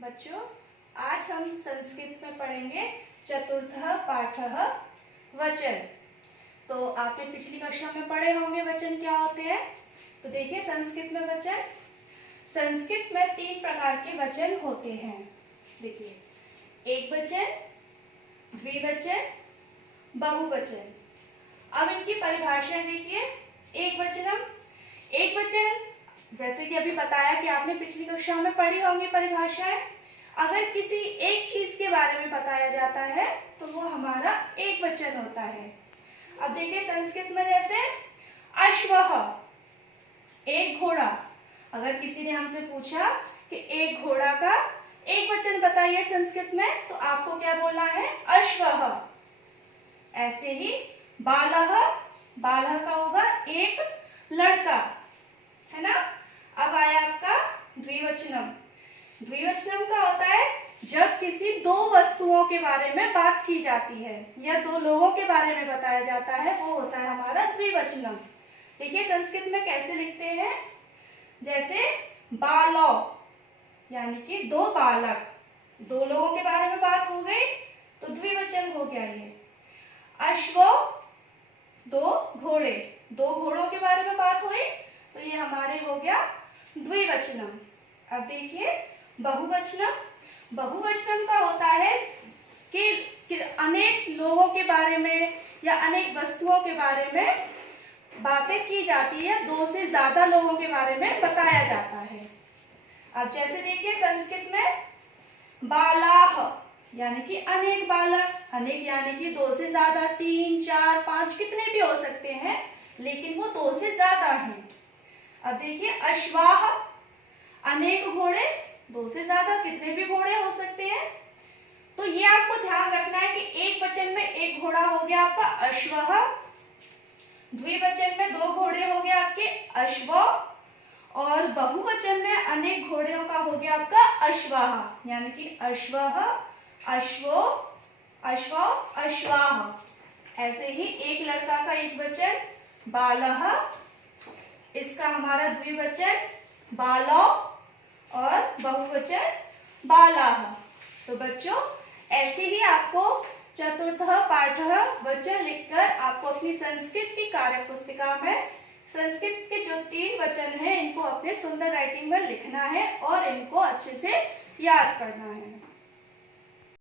बच्चों, आज हम संस्कृत में पढ़ेंगे चतुर्थः पाठः वचन। तो आपने पिछली कक्षा में पढ़े होंगे वचन क्या होते हैं। तो देखिए संस्कृत में वचन, संस्कृत में 3 प्रकार के वचन होते हैं। देखिए, एक वचन, द्विवचन, बहुवचन। अब इनकी परिभाषाएं देखिए। एक वचन जैसे कि अभी बताया कि आपने पिछली कक्षा में पढ़ी होंगी परिभाषाएं। अगर किसी एक चीज के बारे में बताया जाता है तो वो हमारा एक वचन होता है। अब देखिए संस्कृत में जैसे अश्वः, एक घोड़ा। अगर किसी ने हमसे पूछा कि एक घोड़ा का एक वचन बताइए संस्कृत में, तो आपको क्या बोलना है? अश्वः। ऐसे ही बालः, बालः का होगा एक लड़का, है ना। अब आया आपका द्विवचनम। द्विवचनम का होता है जब किसी 2 वस्तुओं के बारे में बात की जाती है या 2 लोगों के बारे में बताया जाता है, वो होता है हमारा द्विवचनम। देखिए संस्कृत में कैसे लिखते हैं, जैसे बालो यानी कि 2 बालक, 2 लोगों के बारे में बात हो गई तो द्विवचन हो गया ये। अश्व, 2 घोड़े, 2 घोड़ों के बारे में बात हुई तो ये हमारे हो गया द्विवचनम। अब देखिए बहुवचनम। बहुवचनम का होता है कि अनेक लोगों के बारे में या अनेक वस्तुओं के बारे में बातें की जाती है, 2 से ज्यादा लोगों के बारे में बताया जाता है। अब जैसे देखिए संस्कृत में बालाह यानी कि अनेक बालक, अनेक यानी कि 2 से ज्यादा, 3, 4, 5 कितने भी हो सकते हैं, लेकिन वो 2 से ज्यादा हैं। अब देखिए अश्वाह, अनेक घोड़े, 2 से ज्यादा, कितने भी घोड़े हो सकते हैं। तो ये आपको ध्यान रखना है कि एक वचन में एक घोड़ा हो गया आपका अश्वः, द्विवचन में 2 घोड़े हो गए आपके अश्व, और बहुवचन में अनेक घोड़ों का हो गया आपका अश्वाह, यानी कि अश्वः, अश्वो, अश्व, अश्वाह। ऐसे ही एक लड़का का एक वचन बालः, इसका हमारा द्विवचन बालो, और बहुवचन बालाह। तो बच्चों ऐसे ही आपको चतुर्थः पाठः वचन लिखकर आपको अपनी संस्कृत की कार्य पुस्तिका में संस्कृत के जो 3 वचन हैं इनको अपने सुंदर राइटिंग में लिखना है और इनको अच्छे से याद करना है।